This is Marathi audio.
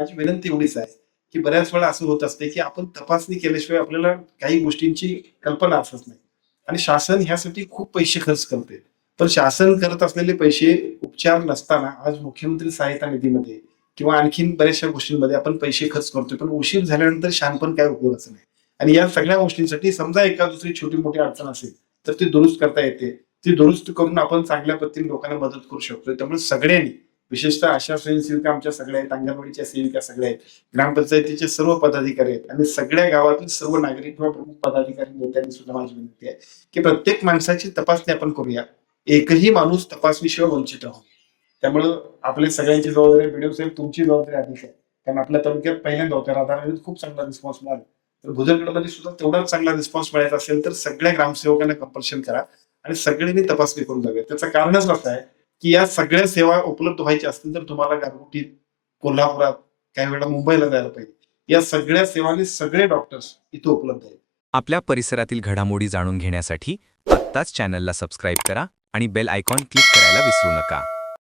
माझी विनंती एवढीच आहे, की बऱ्याच वेळा असं होत असते, की आपण तपासणी केल्याशिवाय आपल्याला काही गोष्टींची कल्पना असत नाही आणि शासन ह्यासाठी खूप पैसे खर्च करते. पण शासन करत असलेले पैसे उपचार नसताना आज मुख्यमंत्री सहायता निधीमध्ये किंवा आणखीन बऱ्याचशा गोष्टींमध्ये आपण पैसे खर्च करतोय. पण उशीर झाल्यानंतर शहाणपण काही उपयोगाचं नाही. आणि या सगळ्या गोष्टींसाठी समजा एका दुसरी छोटी-मोठी अडचण असेल, तर ती दुरुस्त करता येते. ती दुरुस्त करून आपण चांगल्या पद्धतीने लोकांना मदत करू शकतो. त्यामुळे सगळ्यांनी विशेषतः आशा स्वयंसेविका आमच्या सगळ्या आहेत, अंगणवाडीच्या सेविका सगळ्या आहेत, ग्रामपंचायतीचे सर्व पदाधिकारी आहेत आणि सगळ्या गावातील सर्व नागरिक किंवा प्रमुख पदाधिकारी नेत्यांनी सुद्धा माझी विनंती आहे, की प्रत्येक माणसाची तपासणी आपण करूया. एकही माणूस तपासणीशिवाय वंचित राहू नये. त्यामुळं आपल्या सगळ्यांची जबाबदारी बीडीओ साहेब तुमची जबाबदारी अधिक आहे. कारण आपल्या तालुक्यात पहिल्यांदा होत्या राधानगरीत खूप चांगला रिस्पॉन्स मिळाला. तर भुजबळमध्ये सुद्धा तेवढाच चांगला रिस्पॉन्स मिळायचा असेल तर सगळ्या ग्रामसेवकांना कंपल्शन करा आणि सगळ्यांनी तपासणी करून जाऊया. त्याचं कारणच असं आहे, की या सगळ्या सेवा उपलब्ध व्हायच्या असतील तर तुम्हाला गारगोटीत, कोल्हापुरात, काही वेळेला मुंबईला जायला पाहिजे. या सगळ्या सेवांनी सगळे डॉक्टर्स इथे उपलब्ध आहेत. आपल्या परिसरातील घडामोडी जाणून घेण्यासाठी आत्ताच चॅनलला सबस्क्राईब करा आणि बेल आयकॉन क्लिक करायला विसरू नका.